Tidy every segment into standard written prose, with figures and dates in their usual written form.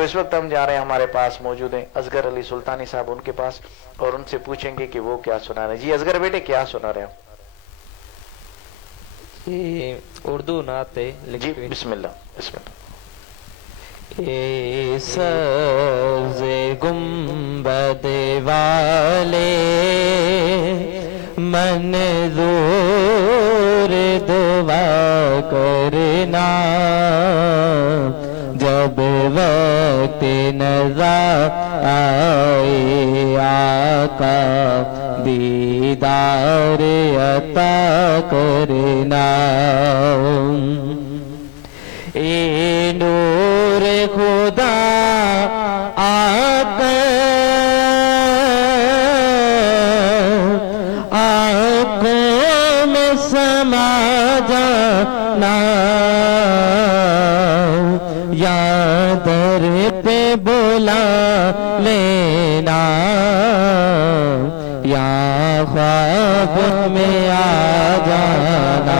تو اس وقت ہم جا رہے ہیں، ہمارے پاس موجود ہیں اصغر علی سلطانی صاحب، ان کے پاس، اور ان سے پوچھیں گے کہ وہ کیا سنا رہے ہیں۔ جی اصغر بیٹے کیا سنا رہے ہیں؟ جی اردو نعت ہے جی بسم اللہ بسم اللہ۔ اے سبز گنبد والے منظور دعا کرنا، جب وقت نظر آئے آقا دیدار عطا کرنا۔ اے نور خدا آقا آنکھوں میں سما جانا، یا در پہ بلا لینا، یا خواب میں آ جانا۔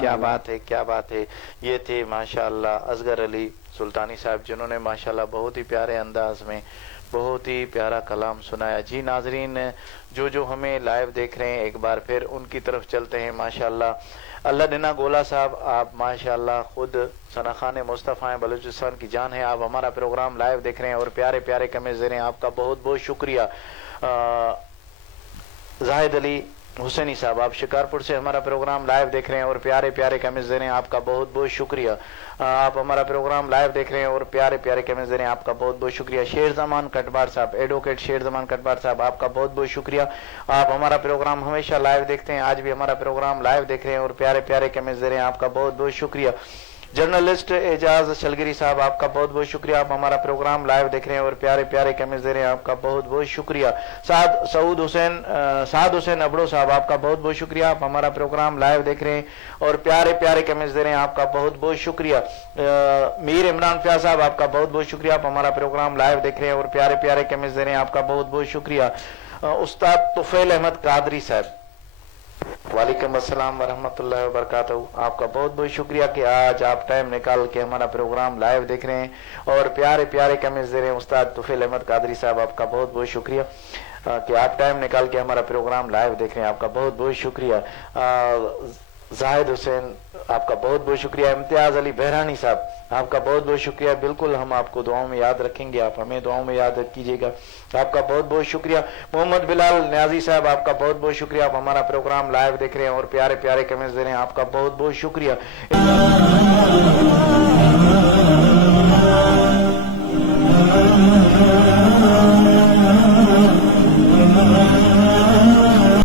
کیا بات ہے کیا بات ہے۔ یہ تھے ماشاءاللہ اصغر علی سلطانی صاحب، جنہوں نے ماشاءاللہ بہت ہی پیارے انداز میں بہت ہی پیارا کلام سنایا جی۔ ناظرین جو ہمیں لائیو دیکھ رہے ہیں ایک بار پھر ان کی طرف چلتے ہیں۔ ماشاءاللہ اللہ دینا گولا صاحب آپ ماشاءاللہ خود ثناخان مصطفیٰ بلوچستان کی جان ہے، آپ ہمارا پروگرام لائیو دیکھ رہے ہیں اور پیارے پیارے کمنٹس دے رہے ہیں، آپ کا بہت بہت شکریہ۔ زاہد علی حسینی صاحب آپ شکارپور سے ہمارا پروگرام لائیو دیکھ رہے ہیں اور پیارے پیارے کمنٹس دے رہے ہیں، آپ کا بہت بہت شکریہ۔ آپ ہمارا پروگرام لائیو دیکھ رہے ہیں اور پیارے پیارے کمنٹس دے رہے ہیں، آپ کا بہت بہت شکریہ۔ شیر زمان کٹبار صاحب، ایڈوکیٹ شیر زمان کٹبار صاحب آپ کا بہت بہت شکریہ۔ آپ ہمارا پروگرام ہمیشہ لائیو دیکھتے ہیں، آج بھی ہمارا پروگرام لائیو دیکھ رہے ہیں اور پیارے پیارے کمنٹس دے رہے ہیں، آپ کا بہت بہت شکریہ۔ جرنلسٹ اعجاز شلگری صاحب آپ کا بہت بہت شکریہ، آپ ہمارا پروگرام لائیو دیکھ رہے ہیں اور پیارے پیارے کمنٹس دے رہے ہیں، آپ کا بہت بہت شکریہ۔ سعد حسین ابڑو صاحب آپ کا بہت بہت شکریہ، آپ ہمارا پروگرام لائیو دیکھ رہے ہیں اور پیارے پیارے کمنٹس دے رہے ہیں، آپ کا بہت بہت شکریہ۔ میر عمران فیاض صاحب آپ کا بہت بہت شکریہ، آپ ہمارا پروگرام لائیو دیکھ رہے ہیں اور پیارے پیارے کمنٹس دے رہے ہیں، آپ کا بہت بہت شکریہ۔ استاد طفیل احمد قادری صاحب وعلیکم السلام ورحمۃ اللہ وبرکاتہ، آپ کا بہت بہت شکریہ کہ آج آپ ٹائم نکال کے ہمارا پروگرام لائیو دیکھ رہے ہیں اور پیارے پیارے کمنٹس دے رہے ہیں۔ استاد طفیل احمد قادری صاحب آپ کا بہت بہت شکریہ کہ آپ ٹائم نکال کے ہمارا پروگرام لائیو دیکھ رہے ہیں، آپ کا بہت بہت شکریہ۔ زاہد حسین آپ کا بہت بہت شکریہ۔ امتیاز علی بہرانی صاحب آپ کا بہت بہت شکریہ، بالکل ہم آپ کو دعاؤں میں یاد رکھیں گے، آپ ہمیں دعاؤں میں یاد کیجیے گا، آپ کا بہت بہت شکریہ۔ محمد بلال نیازی صاحب آپ کا بہت بہت شکریہ، آپ ہمارا پروگرام لائیو دیکھ رہے ہیں اور پیارے پیارے کمنٹس دے رہے ہیں، آپ کا بہت بہت شکریہ۔